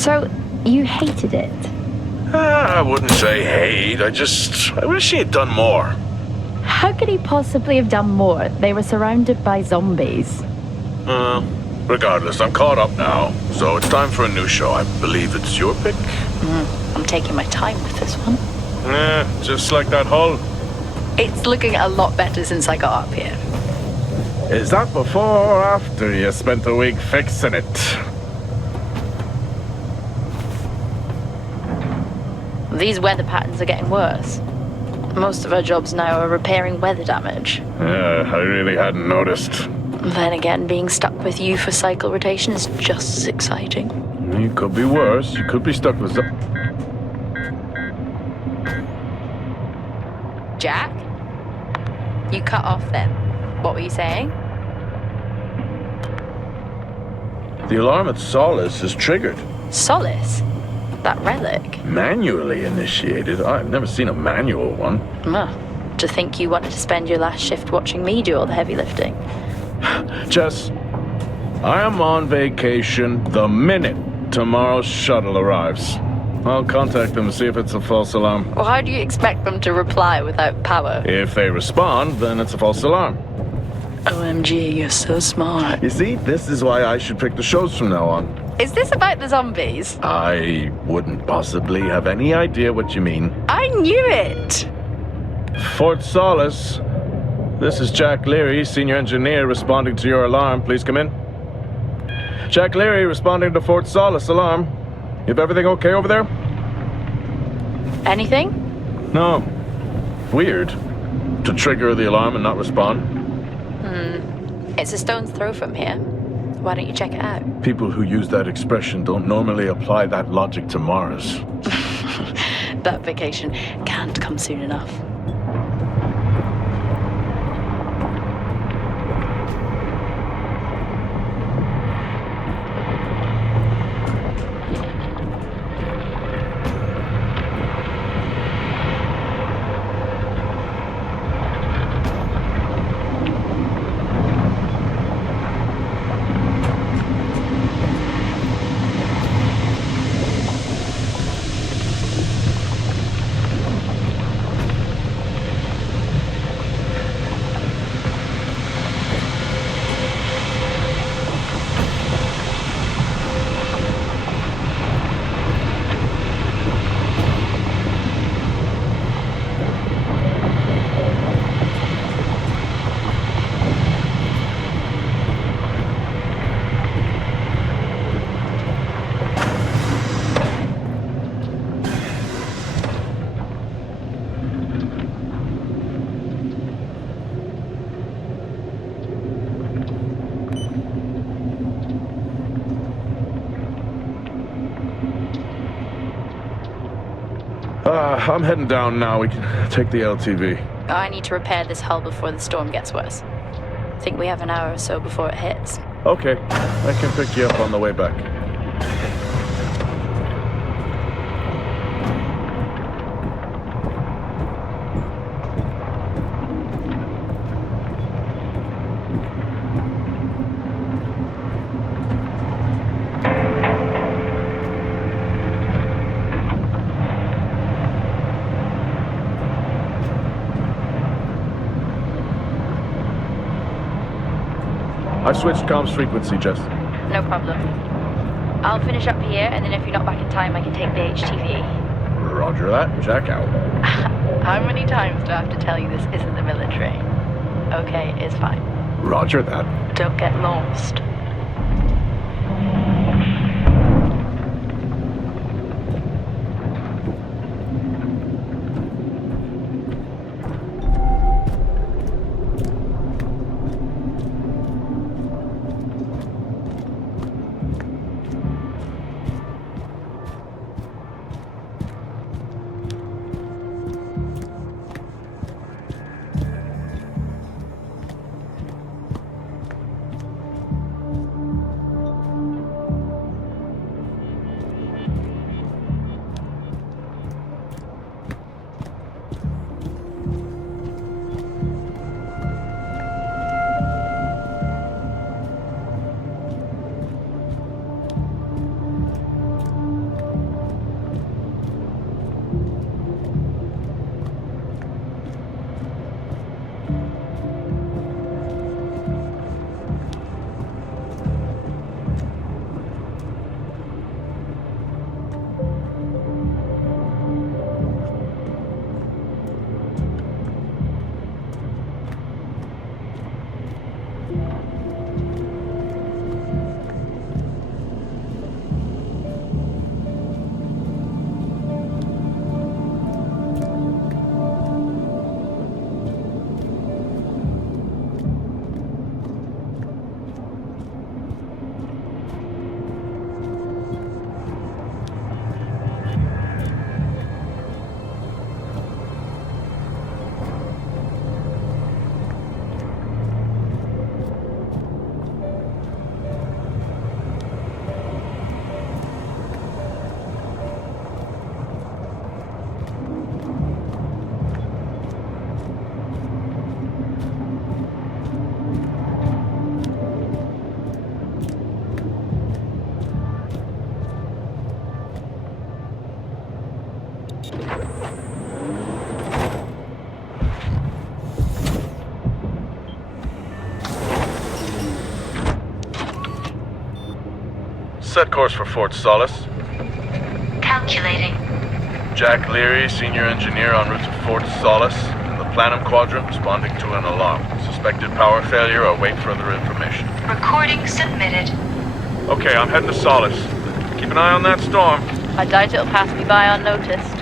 So, you hated it? I wouldn't say hate. I wish he had done more. How could he possibly have done more? They were surrounded by zombies. Regardless, I'm caught up now. So it's time for a new show. I believe it's your pick. I'm taking my time with this one. Just like that hull. It's looking a lot better since I got up here. Is that before or after you spent a week fixing it? These weather patterns are getting worse. Most of our jobs now are repairing weather damage. Yeah, I really hadn't noticed. Then again, being stuck with you for cycle rotation is just as exciting. It could be worse. You could be stuck with Jack? You cut off then. What were you saying? The alarm at Solis is triggered. Solis? That relic? Manually initiated? I've never seen a manual one. To think you wanted to spend your last shift watching me do all the heavy lifting. Jess, I am on vacation the minute tomorrow's shuttle arrives. I'll contact them and see if it's a false alarm. Well, how do you expect them to reply without power? If they respond, then it's a false alarm. OMG, you're so smart. You see, this is why I should pick the shows from now on. Is this about the zombies? I wouldn't possibly have any idea what you mean. I knew it! Fort Solis. This is Jack Leary, senior engineer, responding to your alarm. Please come in. Jack Leary, responding to Fort Solis alarm. You have everything okay over there? Anything? No. Weird. To trigger the alarm and not respond. It's a stone's throw from here. Why don't you check it out? People who use that expression don't normally apply that logic to Mars. That vacation can't come soon enough. I'm heading down now. We can take the LTV. I need to repair this hull before the storm gets worse. Think we have an hour or so before it hits. Okay, I can pick you up on the way back. I've switched comms frequency, Jess. No problem. I'll finish up here, and then if you're not back in time, I can take the HTV. Roger that. Jack out. How many times do I have to tell you this isn't the military? Okay, it's fine. Roger that. Don't get lost. Set course for Fort Solis. Calculating. Jack Leary, senior engineer en route to Fort Solis. In the Planum Quadrant, responding to an alarm. Suspected power failure, await further information. Recording submitted. Okay, I'm heading to Solis. Keep an eye on that storm. I doubt it'll pass me by unnoticed.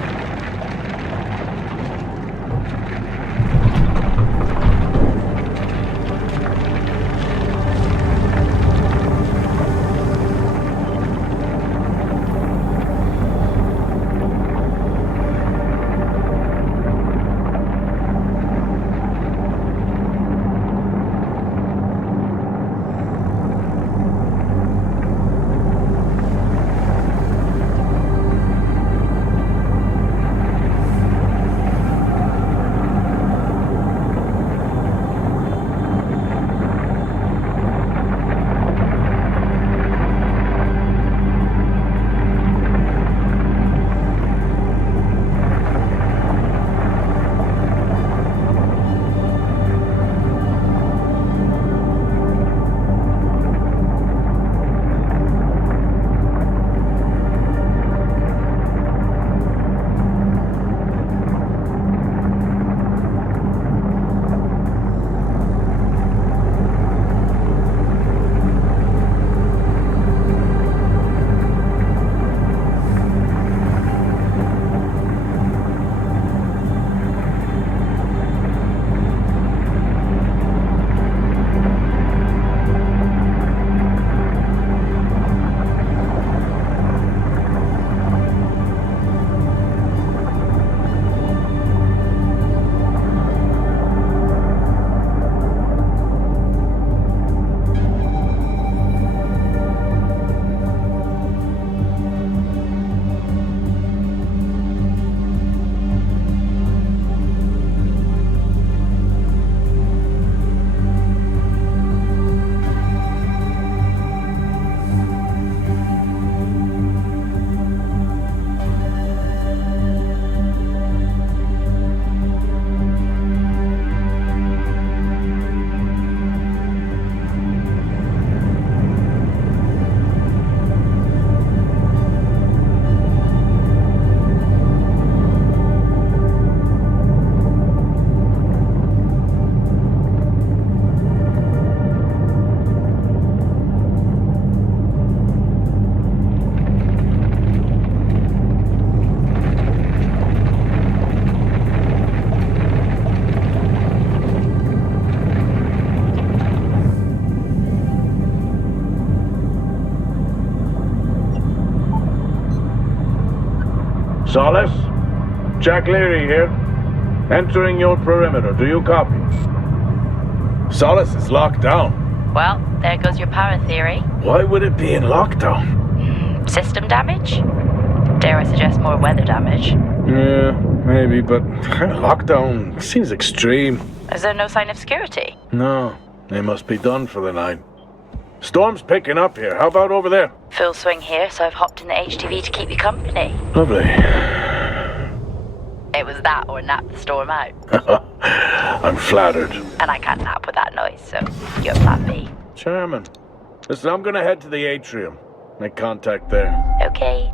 Solis? Jack Leary here. Entering your perimeter. Do you copy? Solis is locked down. Well, there goes your power theory. Why would it be in lockdown? System damage? Dare I suggest more weather damage? Yeah, maybe, but lockdown seems extreme. Is there no sign of security? No, they must be done for the night. Storm's picking up here. How about over there? Full swing here, so I've hopped in the HTV to keep you company. Lovely. It was that or nap the storm out. I'm flattered. And I can't nap with that noise, so you're plan B. Charming. Listen, I'm gonna head to the atrium. Make contact there. Okay.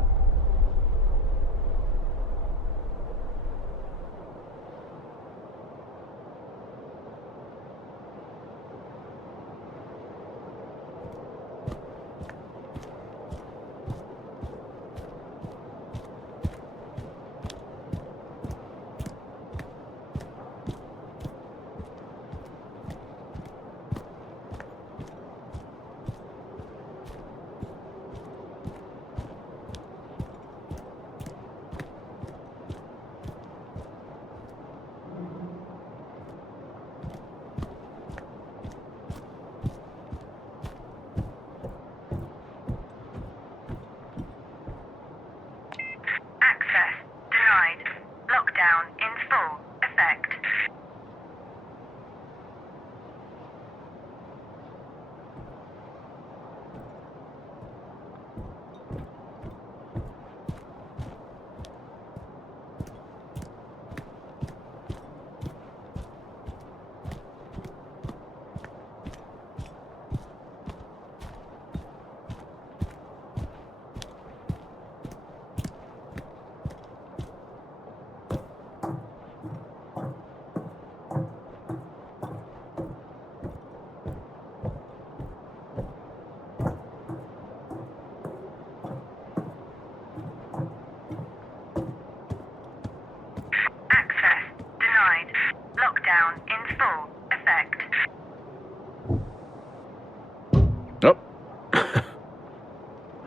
Oh.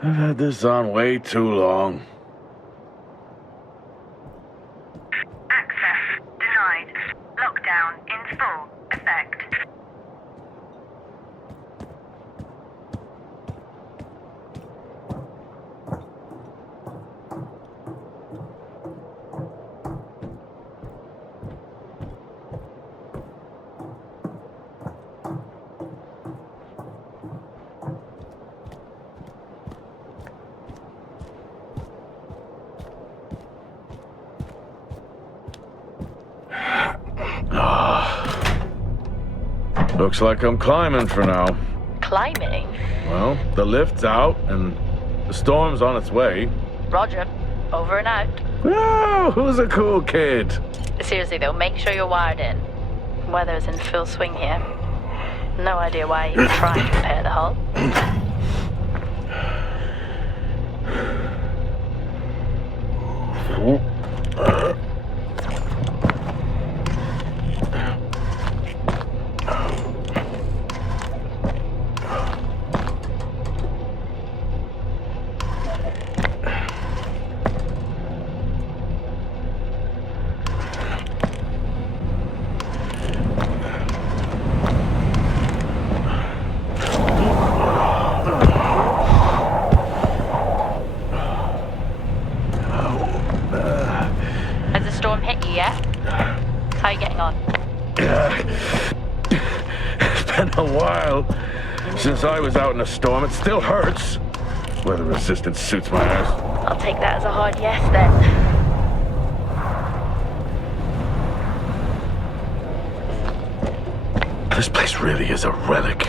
I've had this on way too long. Access denied. Lockdown in full effect. Looks like I'm climbing for now. Climbing? Well, the lift's out and the storm's on its way. Roger. Over and out. Oh, who's a cool kid? Seriously though, make sure you're wired in. Weather's in full swing here. No idea why you're trying to repair the hull. Has the storm hit you yet? How are you getting on? It's been a while since I was out in a storm. It still hurts. Weather resistance suits my ass. I'll take that as a hard yes then. This place really is a relic.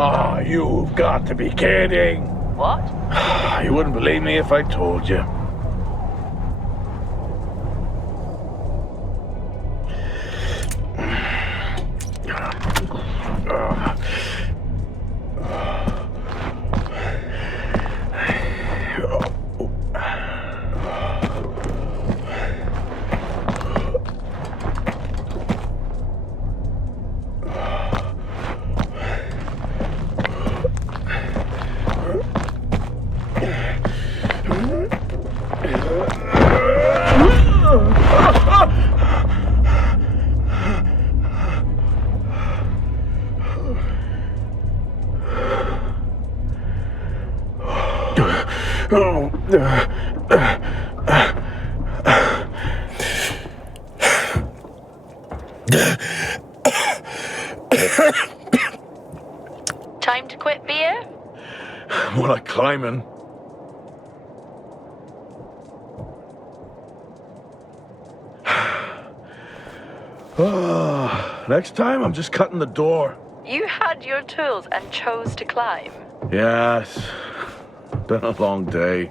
Oh, you've got to be kidding. What? You wouldn't believe me if I told you. Time to quit beer? More like climbing. Next time, I'm just cutting the door. You had your tools and chose to climb. Yes. Been a long day.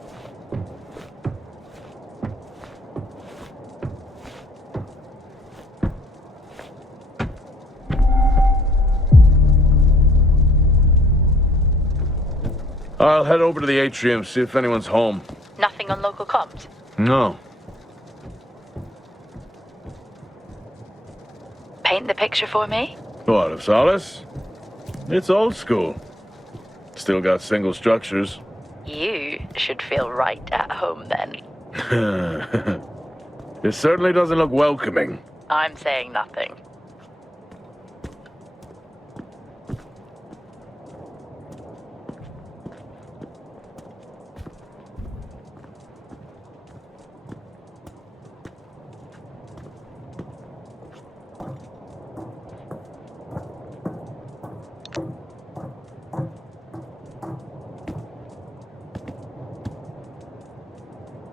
I'll head over to the atrium, see if anyone's home. Nothing on local comms? No. Paint the picture for me? What, of Solis? It's old school. Still got single structures. You should feel right at home then. It certainly doesn't look welcoming. I'm saying nothing.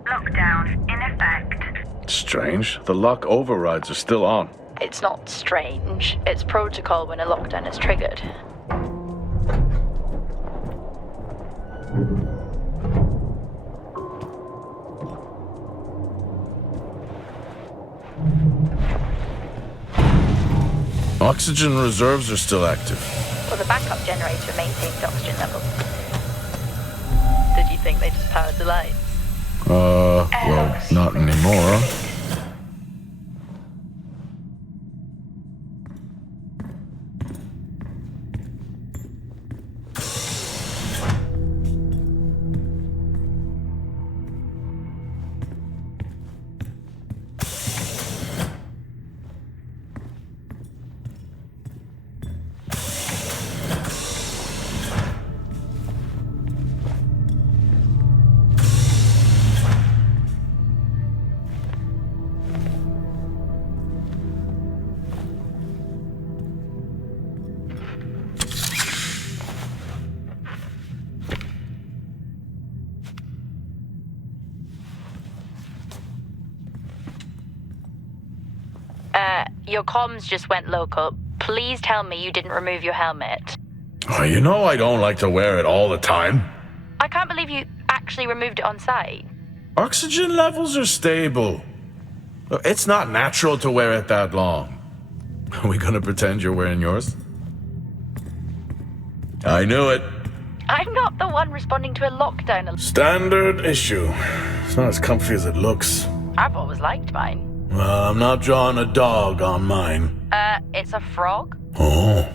Lockdown in effect. Strange. The lock overrides are still on. It's not strange. It's protocol when a lockdown is triggered. Oxygen reserves are still active. Well, the backup generator maintains oxygen levels. Did you think they just powered the lights? Well, not anymore. Your comms just went local. Please tell me you didn't remove your helmet. Oh, you know I don't like to wear it all the time. I can't believe you actually removed it on site. Oxygen levels are stable. It's not natural to wear it that long. Are we gonna pretend you're wearing yours? I knew it. I'm not the one responding to a lockdown. Standard issue. It's not as comfy as it looks. I've always liked mine. Well, I'm not drawing a dog on mine. It's a frog? Oh.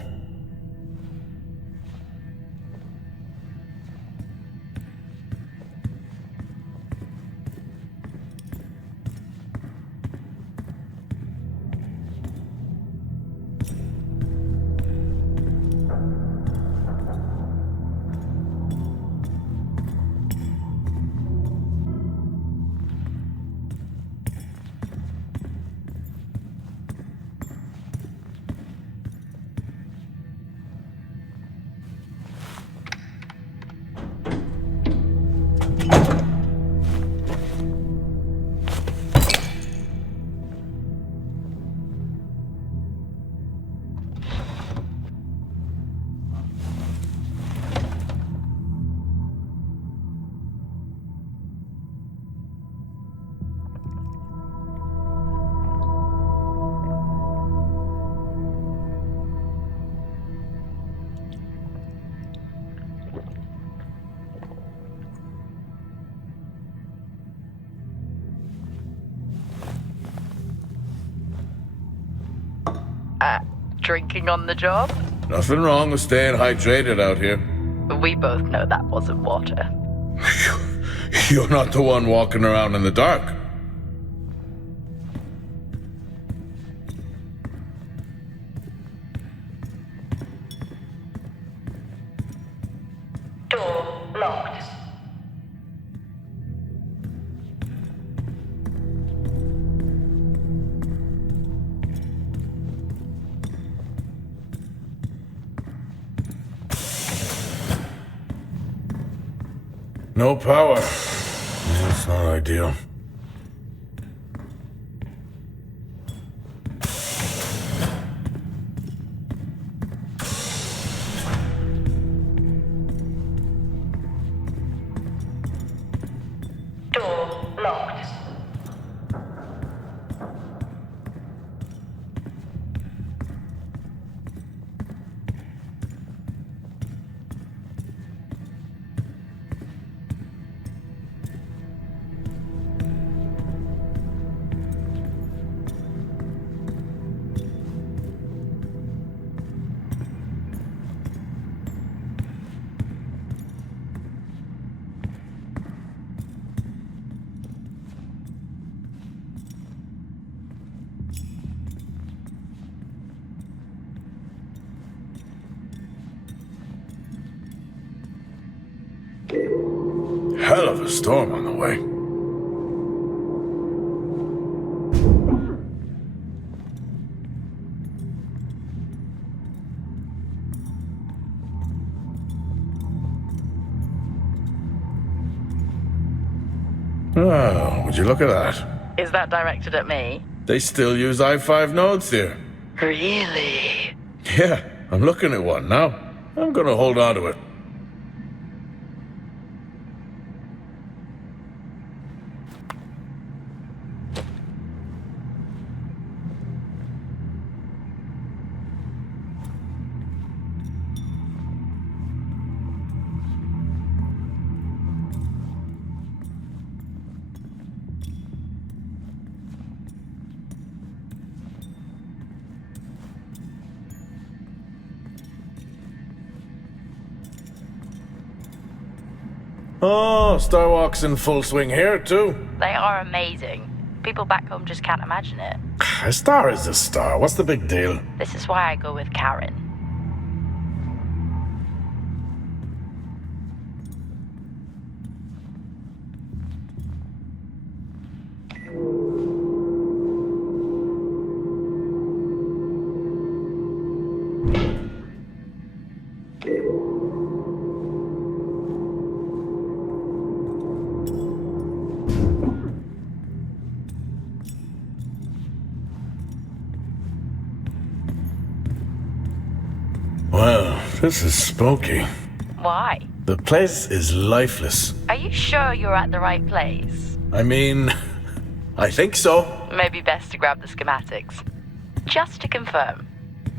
Drinking on the job? Nothing wrong with staying hydrated out here. We both know that wasn't water. You're not the one walking around in the dark. Door locked. No power. That's not ideal. Door locked. Hell of a storm on the way. Oh, would you look at that? Is that directed at me? They still use i5 nodes here. Really? Yeah, I'm looking at one now. I'm gonna hold on to it. Oh, Starwalk's in full swing here, too. They are amazing. People back home just can't imagine it. A star is a star. What's the big deal? This is why I go with Karen. Well, this is spooky. Why? The place is lifeless. Are you sure you're at the right place? I mean, I think so. Maybe best to grab the schematics. Just to confirm,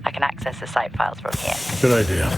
I can access the site files from here. Good idea.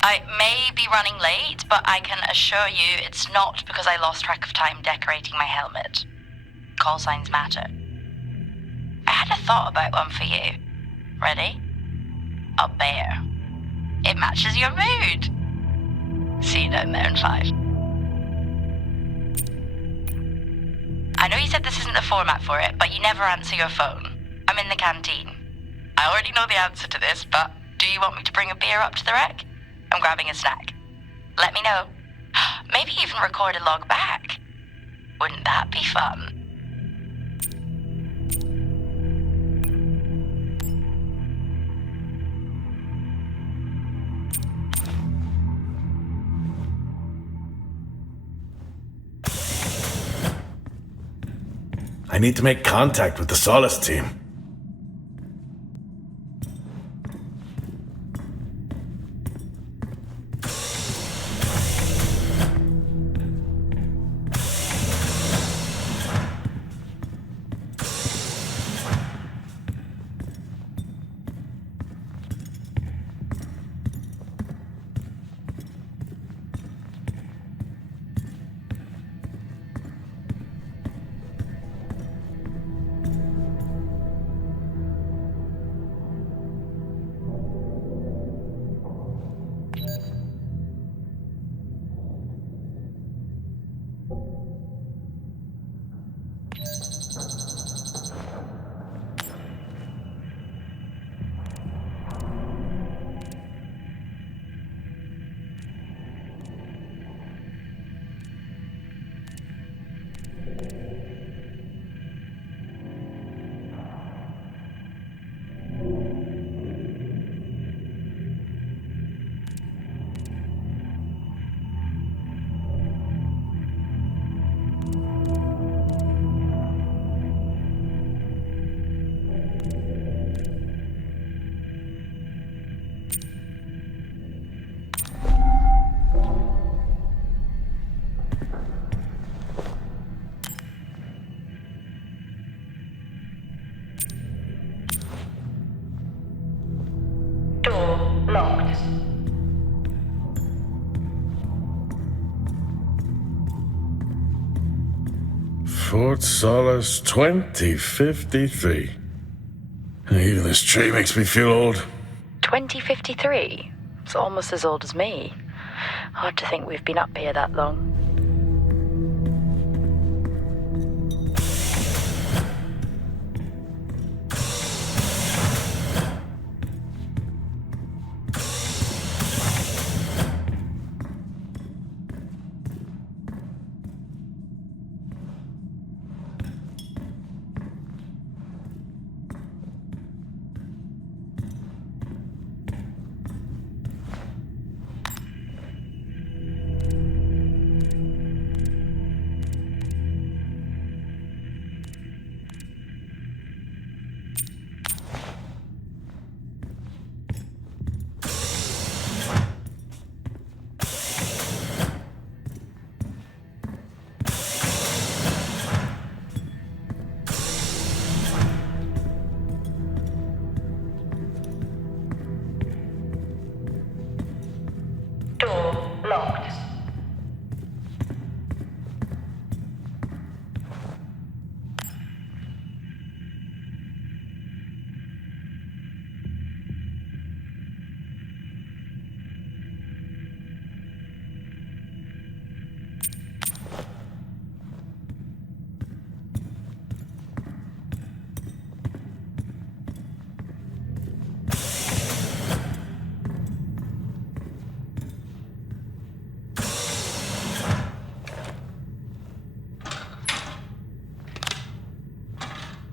I may be running late, but I can assure you it's not because I lost track of time decorating my helmet. Call signs matter. I had a thought about one for you. Ready? A bear. It matches your mood. See you down there in 5. I know you said this isn't the format for it, but you never answer your phone. I'm in the canteen. I already know the answer to this, but do you want me to bring a beer up to the wreck? I'm grabbing a snack. Let me know. Maybe even record a log back. Wouldn't that be fun? I need to make contact with the Solis team. Locked. Fort Solis 2053. Even this tree makes me feel old. 2053? It's almost as old as me. Hard to think we've been up here that long. Locked.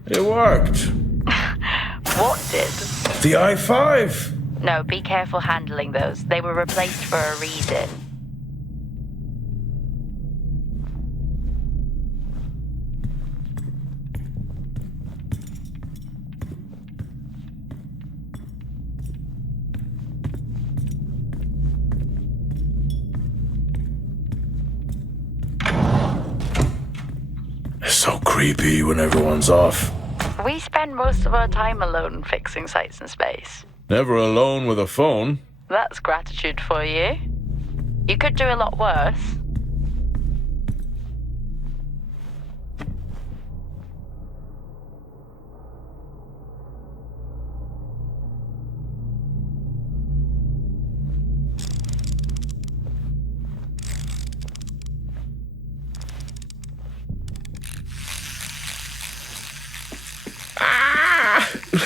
It worked. What did? The i5. No, be careful handling those. They were replaced for a reason. It's so creepy when everyone's off. We spend most of our time alone fixing sites in space. Never alone with a phone. That's gratitude for you. You could do a lot worse.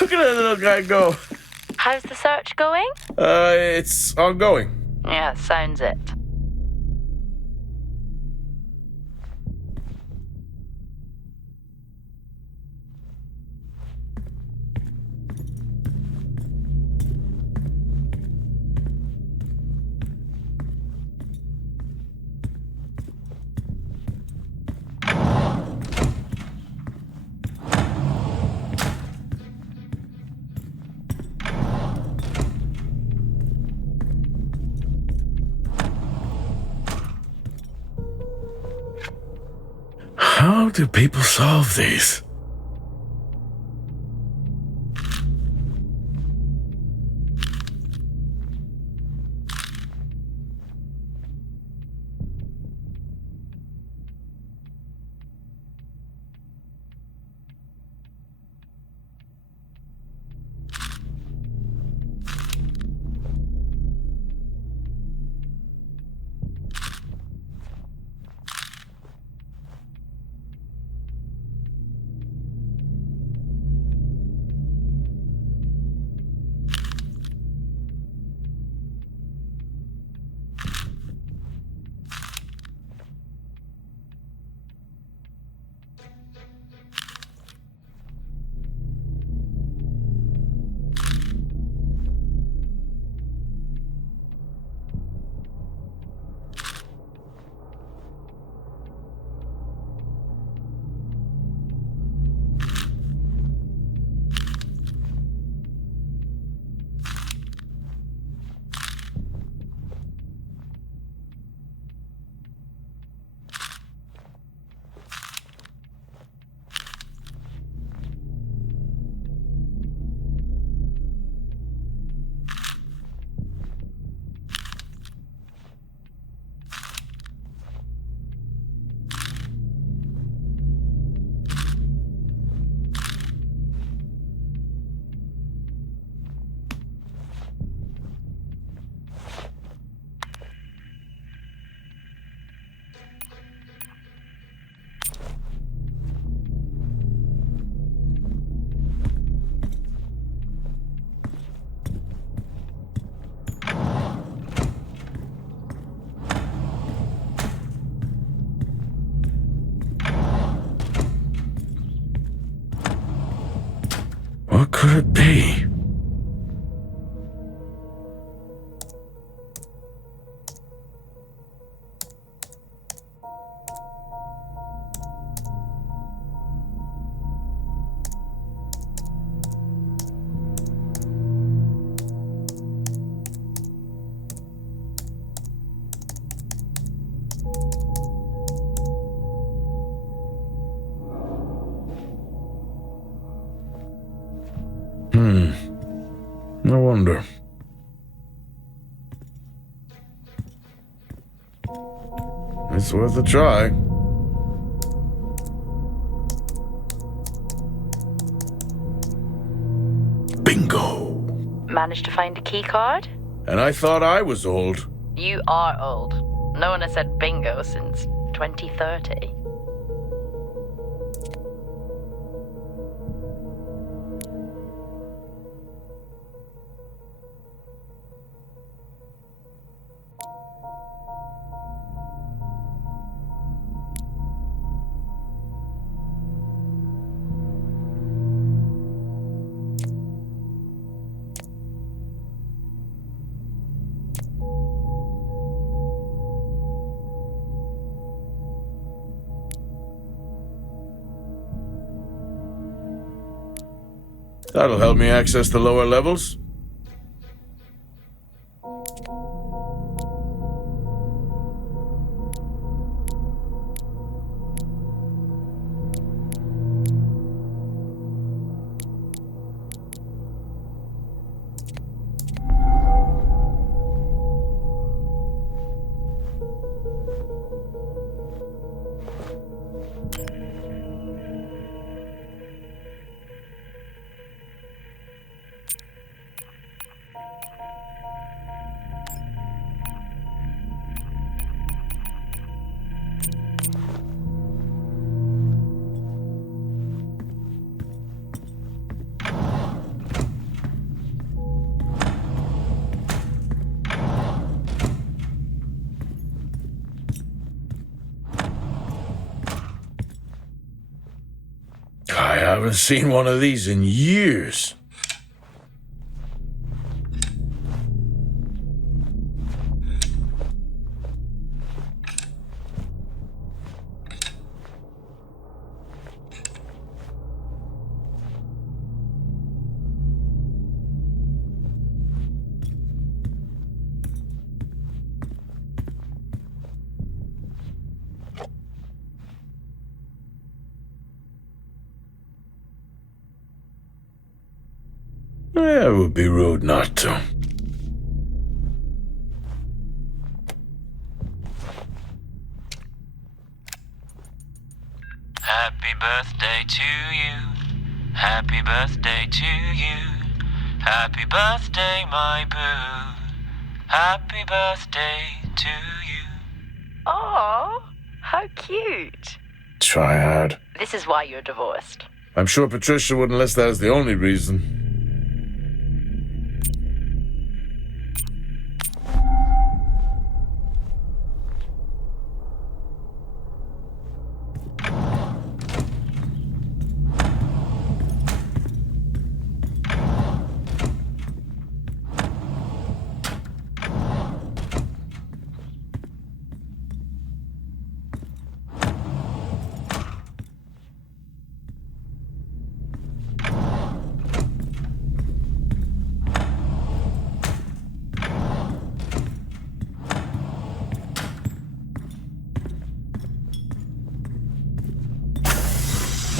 Look at that little guy go. How's the search going? It's ongoing. Yeah, sounds it. How do people solve these? What could it be? I wonder. It's worth a try. Bingo! Managed to find a key card? And I thought I was old. You are old. No one has said bingo since 2030. That'll help me access the lower levels. I haven't seen one of these in years. It would be rude not to. Happy birthday to you. Happy birthday to you. Happy birthday, my boo. Happy birthday to you. Oh, how cute. Try hard. This is why you're divorced. I'm sure Patricia wouldn't list that as the only reason.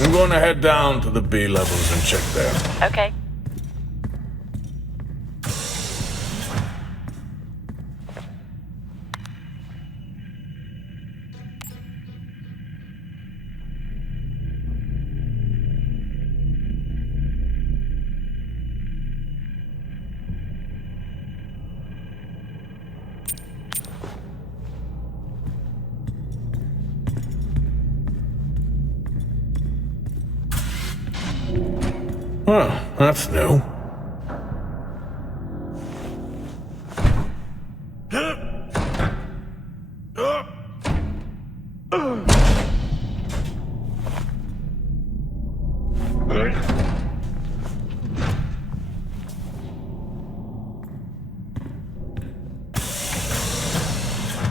I'm going to head down to the B levels and check there. Okay. Well, that's new.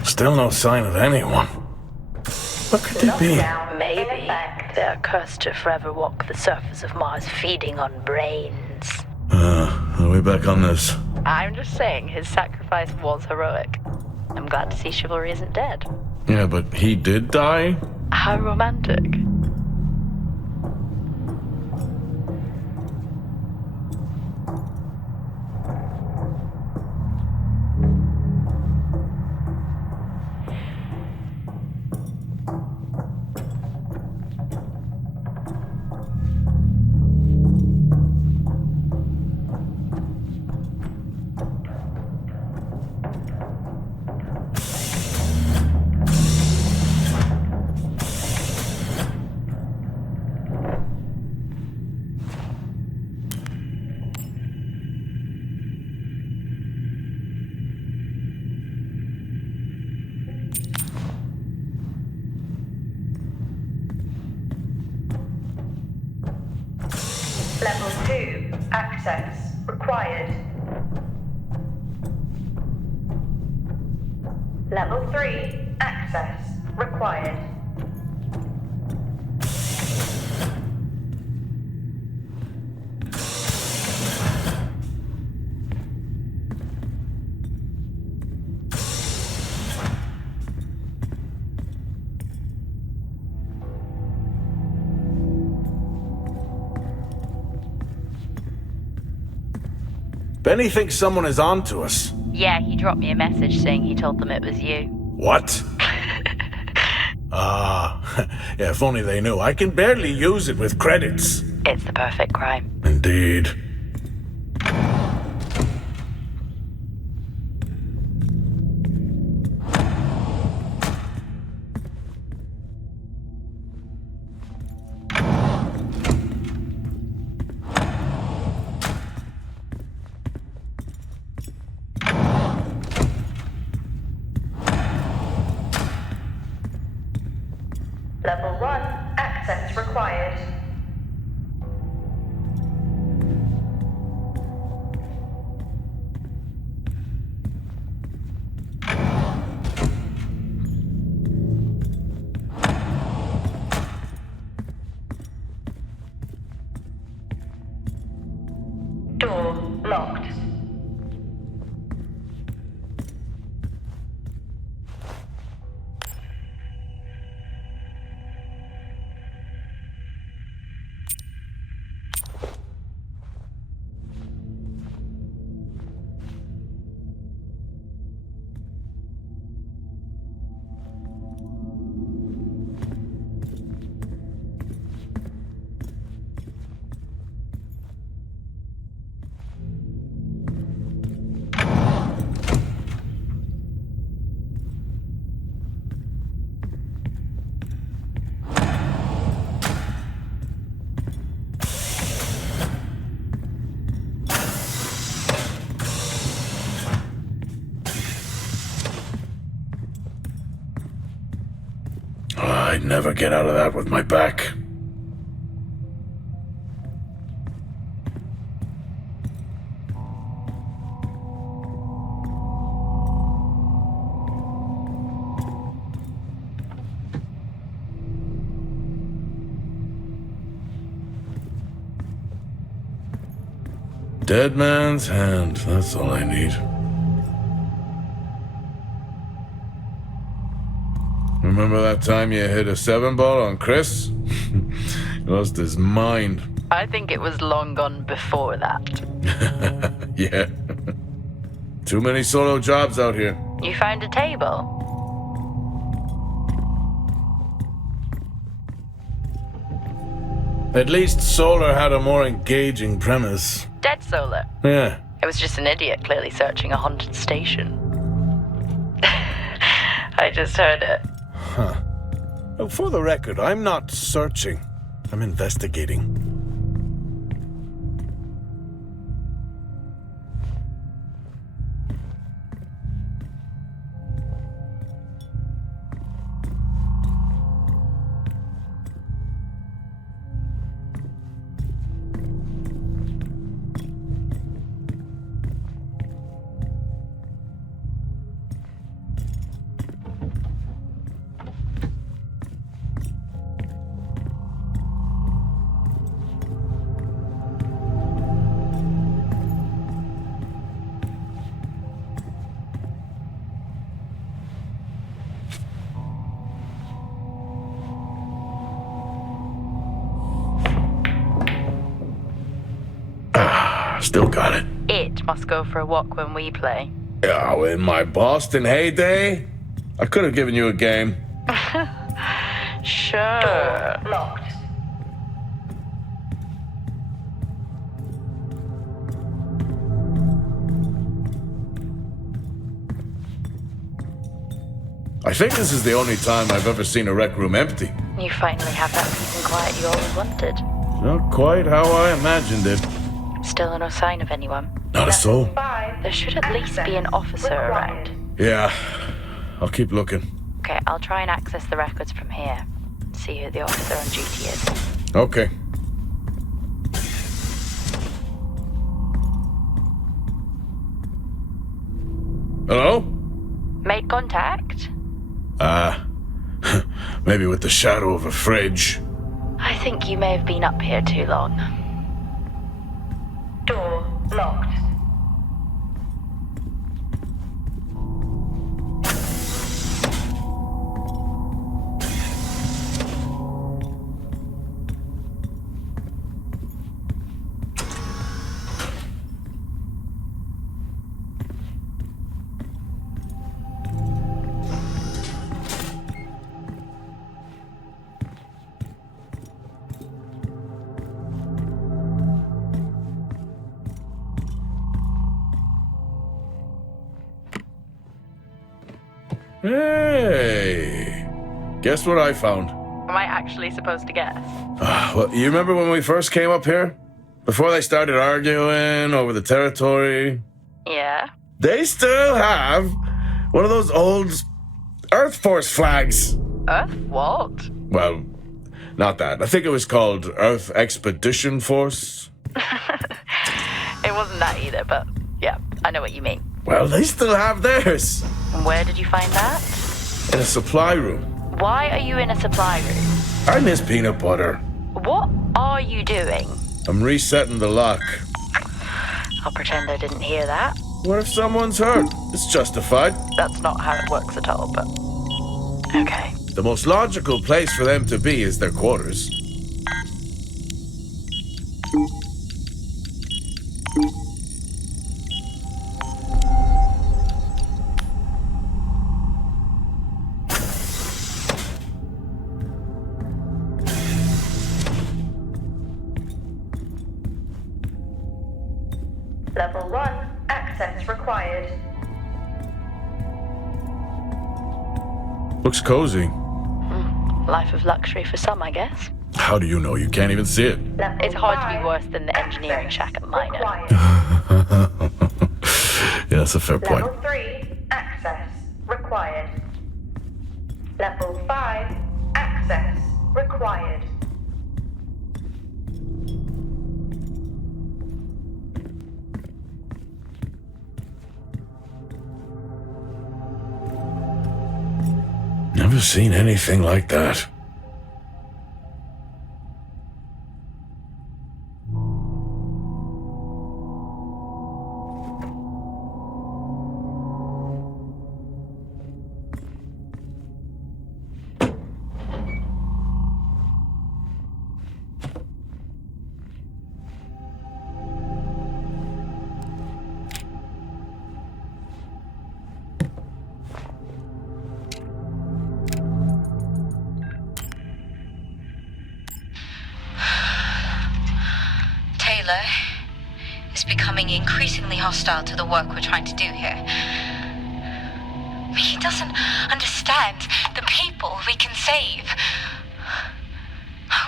Still no sign of anyone. What could they be? Maybe they're cursed to forever walk the surface of Mars feeding on brains. Are we back on this? I'm just saying his sacrifice was heroic. I'm glad to see chivalry isn't dead. Yeah, but he did die? How romantic. Level 2. Access required. Level 3. Access required. Benny thinks someone is on to us. Yeah, he dropped me a message saying he told them it was you. What? Yeah, if only they knew. I can barely use it with credits. It's the perfect crime. Indeed. Level 1. Access required. Door locked. I'd never get out of that with my back. Dead man's hand, that's all I need. Remember that time you hit a 7-ball on Chris? He lost his mind. I think it was long gone before that. Yeah. Too many solo jobs out here. You found a table? At least Solar had a more engaging premise. Dead Solar. Yeah. It was just an idiot clearly searching a haunted station. I just heard it. Huh. Well, for the record, I'm not searching. I'm investigating. Still got it. It must go for a walk when we play. Oh, in my Boston heyday, I could have given you a game. Sure. Door locked. I think this is the only time I've ever seen a rec room empty. You finally have that peace and quiet you always wanted. Not quite how I imagined it. Still no sign of anyone. Not a soul. 5. There should at least be an officer around. Yeah, I'll keep looking. Okay, I'll try and access the records from here. See who the officer on duty is. Okay. Hello? Made contact? Maybe with the shadow of a fridge. I think you may have been up here too long. Door locked. Hey! Guess what I found? Am I actually supposed to guess? Well, you remember when we first came up here? Before they started arguing over the territory? Yeah? They still have one of those old Earth Force flags. Earth what? Well, not that. I think it was called Earth Expedition Force. It wasn't that either, but yeah, I know what you mean. Well, they still have theirs. And where did you find that? In a supply room. Why are you in a supply room? I miss peanut butter. What are you doing? I'm resetting the lock. I'll pretend I didn't hear that. What if someone's hurt? It's justified. That's not how it works at all, but... Okay. The most logical place for them to be is their quarters. Level 1, access required. Looks cozy. Life of luxury for some, I guess. How do you know? You can't even see it. Level It's hard to be 5, worse than the engineering shack at Minor. required. Yeah, that's a fair point. Level 3, access required. Level 5, access required. Never seen anything like that. Taylor is becoming increasingly hostile to the work we're trying to do here. He doesn't understand the people we can save.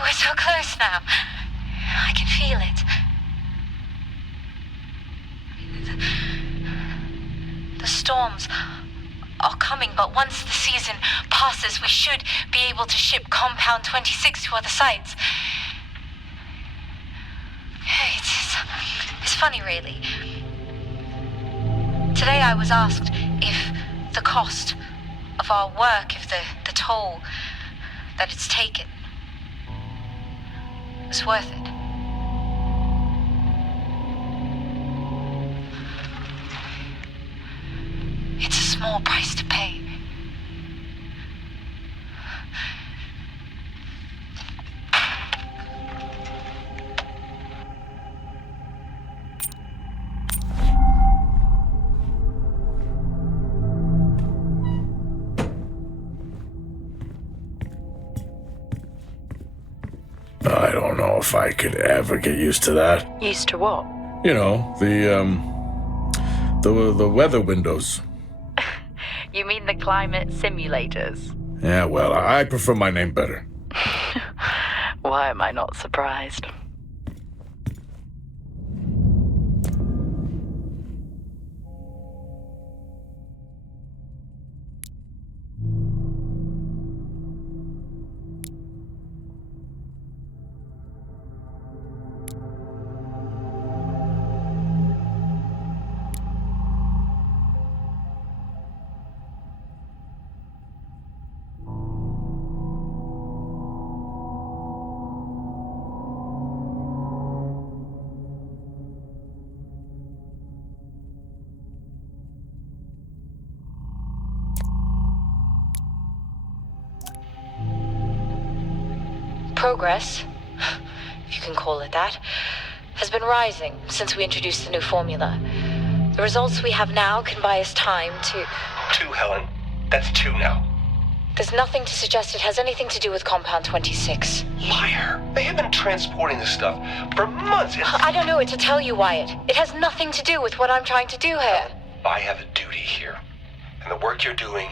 We're so close now. I can feel it. The storms are coming, but once the season passes, we should be able to ship Compound 26 to other sites. It's funny, really. Today I was asked if the cost of our work, if the toll that it's taken was worth it. It's a small price to pay. I don't know if I could ever get used to that. Used to what? You know, the weather windows. You mean the climate simulators? Yeah, well, I prefer my name better. Why am I not surprised? Progress, if you can call it that, has been rising since we introduced the new formula. The results we have now can buy us time to... 2, Helen. That's 2 now. There's nothing to suggest it has anything to do with Compound 26. Liar. They have been transporting this stuff for months. I don't know what to tell you, Wyatt. It has nothing to do with what I'm trying to do here. I have a duty here. And the work you're doing,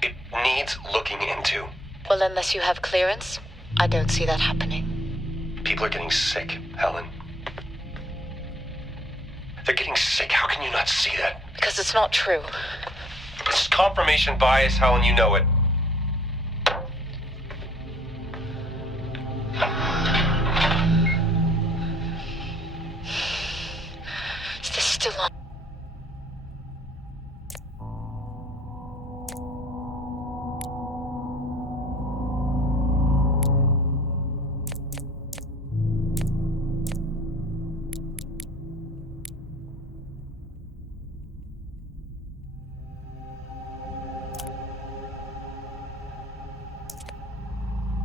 it needs looking into. Well, unless you have clearance, I don't see that happening. People are getting sick, Helen. They're getting sick. How can you not see that? Because it's not true. It's confirmation bias, Helen. You know it. Is this still on?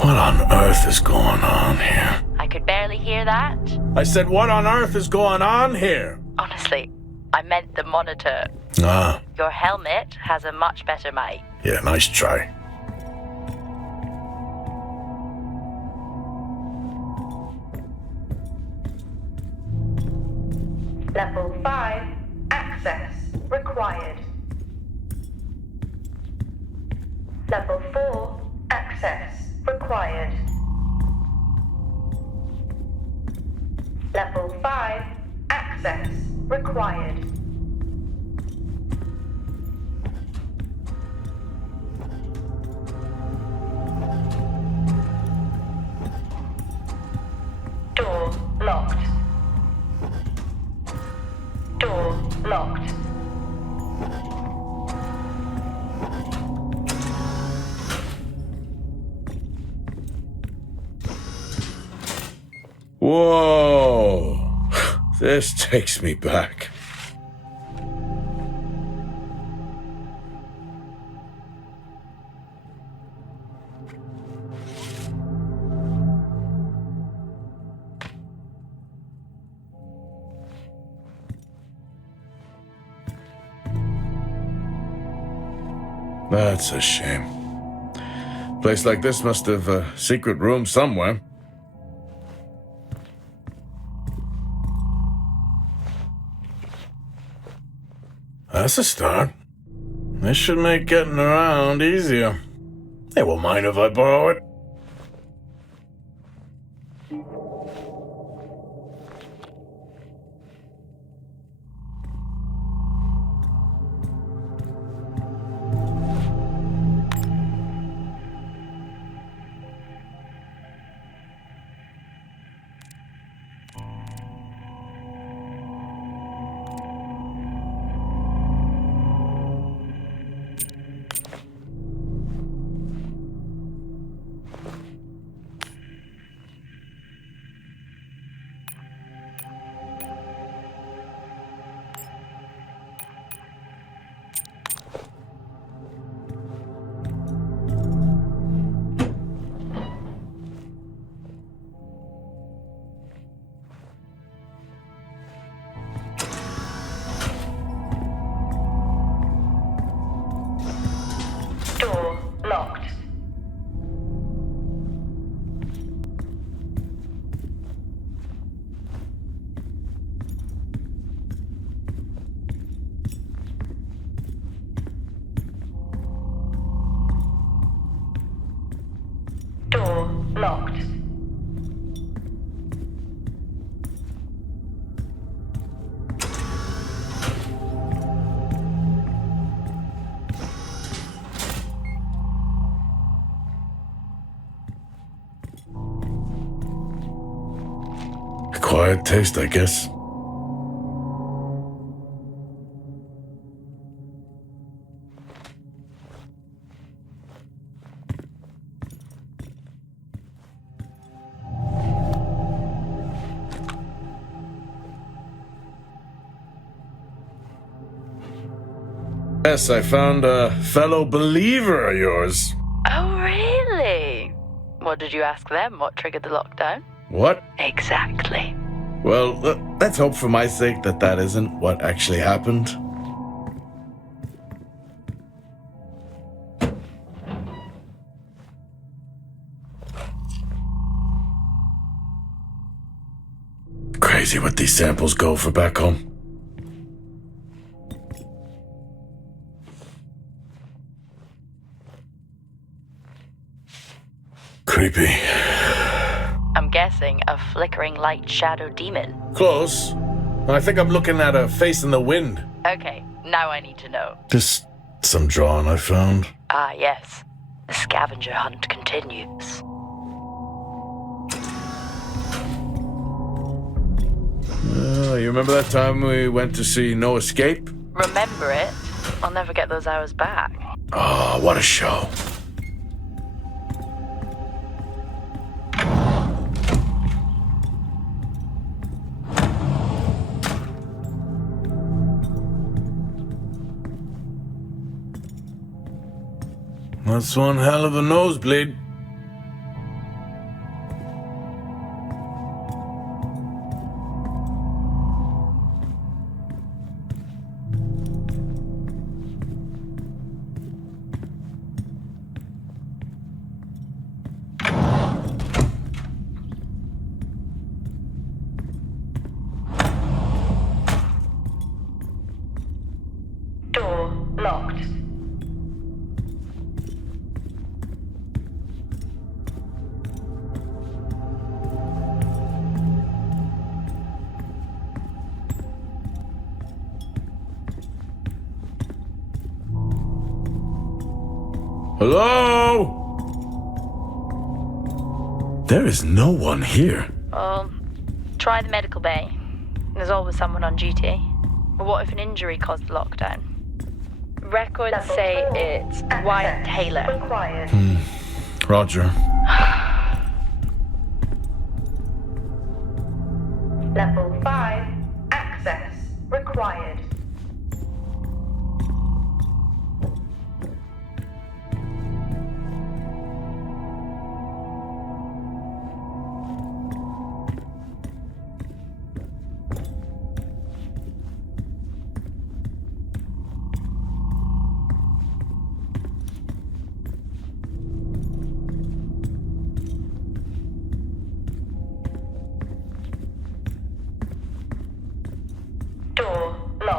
What on earth is going on here? I could barely hear that. I said, what on earth is going on here? Honestly, I meant the monitor. Ah, Your helmet has a much better mic. yeah, nice try. Level 5, access required. Level 4, access required. Level 5, access required. Door locked. Door locked. Whoa, this takes me back. That's a shame. Place like this must have a secret room somewhere. That's a start. This should make getting around easier. They won't mind if I borrow it. Door locked. Door locked. Quiet taste, I guess. Yes, I found a fellow believer of yours. Oh, really? What did you ask them? What triggered the lockdown? What? Exactly. Well, let's hope for my sake that that isn't what actually happened. Crazy what these samples go for back home. Creepy. I'm guessing a flickering light shadow demon. Close. I think I'm looking at a face in the wind. Okay, now I need to know. Just some drawing I found. Ah, yes. The scavenger hunt continues. You remember that time we went to see No Escape? Remember it? I'll never get those hours back. Oh, what a show. That's one hell of a nosebleed. Door locked. Hello? There is no one here. Try the medical bay. There's always someone on duty. But what if an injury caused the lockdown? Records Level say 4. it's Wyatt Taylor. Required. Roger. Level 5. Access required. Door locked.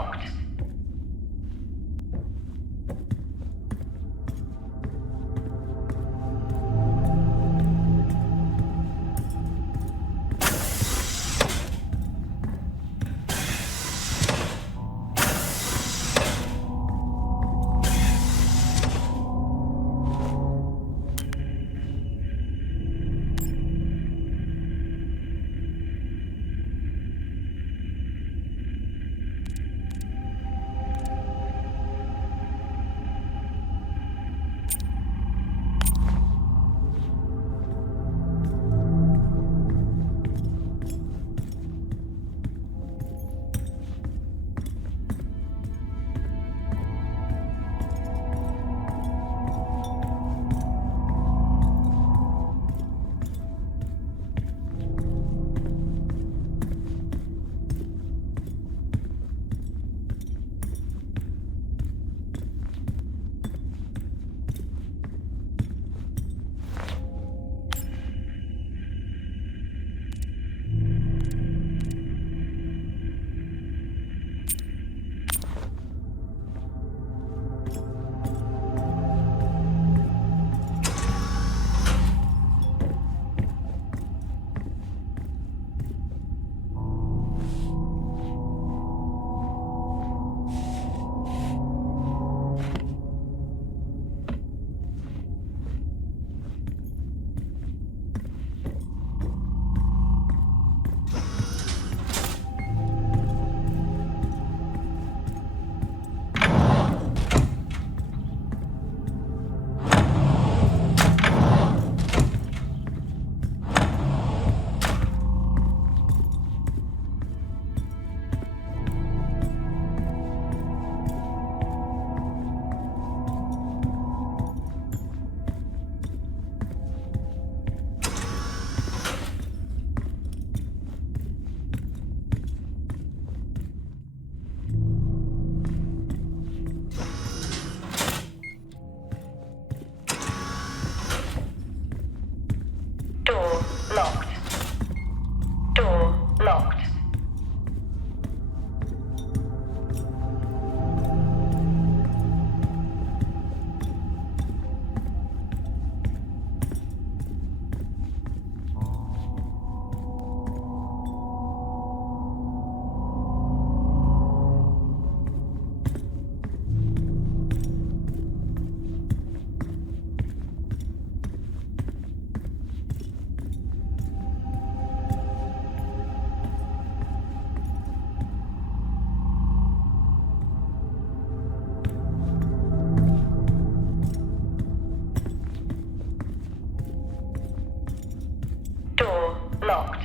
locked.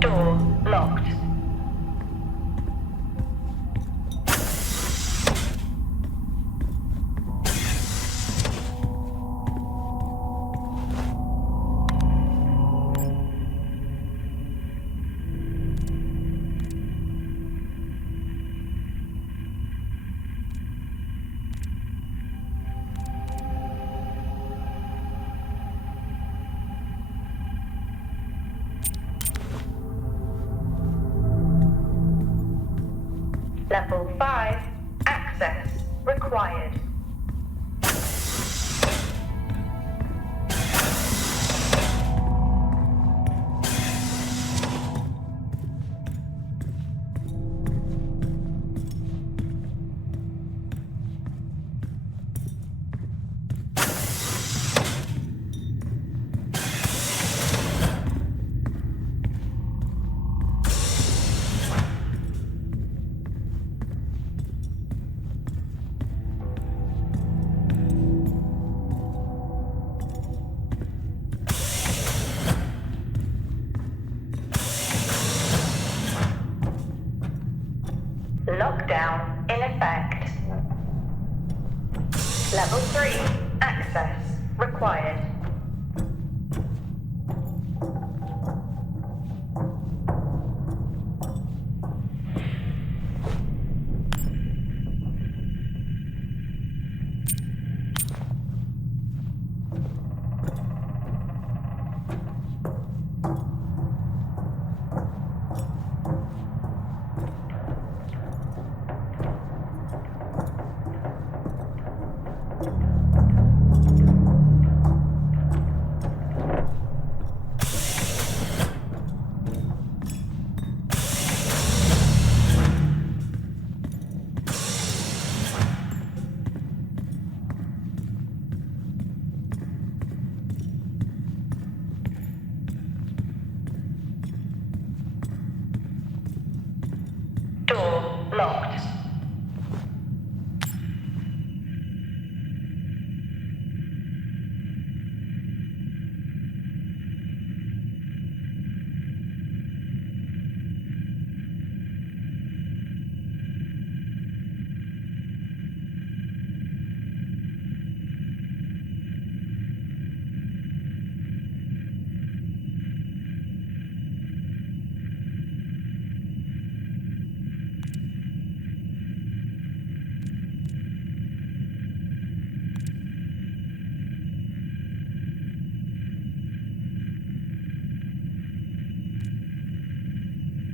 Door locked. Level 5, access required. Lockdown in effect. Level 3, access required.